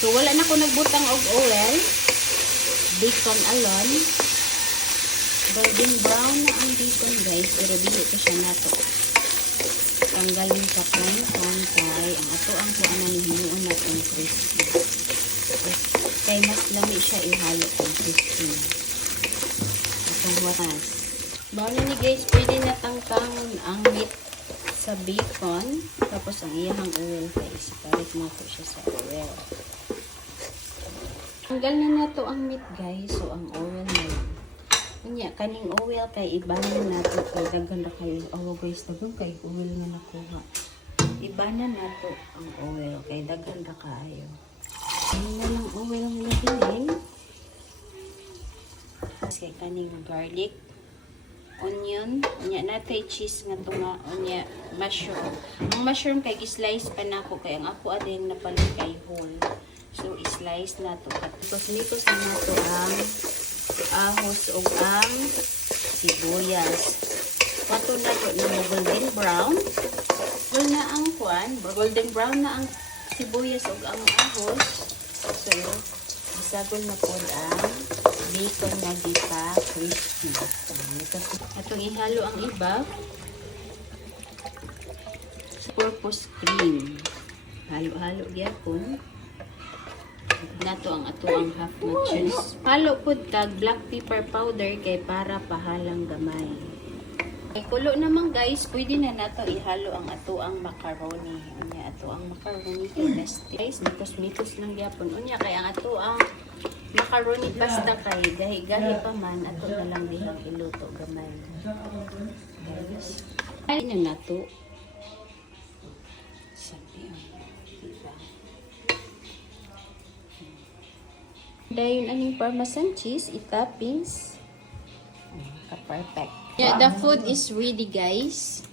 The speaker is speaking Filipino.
So wala na ko nagbutang og oil. Bacon alone. Golden brown na ang bacon guys, pero dili ko siya nato. Tanggalin sa pan kay ang ato ang kuan ni hinuon natong crispy. Kay mas lami siya ihalo kung crispy. Itong waras. Bago ni guys, pwede na tangkang ang meat sa bacon. Tapos ang iyahang oil guys. Palit na ko siya sa oil. Tanggal na nato ang meat guys. So ang oil na lang. Kanya, kaning oil kay ibanan nato kay daghan ra kayo. Oh guys, daghan kay oil nga nakuha. Ibanan nato ang oil kay daghan ra kayo. Ano na lang oil ang labihin. Kasi kaning garlic, onion, unya natay cheese nga to nga, unya mushroom. Ang mushroom kay i-slice pa nako kay ang ako ading napalit kay whole. So i-slice nato. Tapos mitos na nato ang ahos ug ang sibuyas. Pato na to na golden brown. Well na ang kuan, golden brown na ang sibuyas ug ang ahos. So bisagol na pod ang bacon nga dipa crispy. Atong ihalo ang iba sa purpose cream. Halo-halo gyapon. Nato ang ato ang half na cheese. Halo pod kag black pepper powder kay para pahalang gamay. Kay kulo naman guys, pwede na nato ihalo ang ato ang macaroni. Unya ato ang macaroni kay best guys, mitos lang gyapon. Unya kay ang ato ang macaroni pasta kay gahi-gahi pa man ato na lang dihang iluto gamay. Guys, ay na nato. Dayon aning parmesan cheese, itoppings. Ka-perfect. Yeah, the food is ready, guys.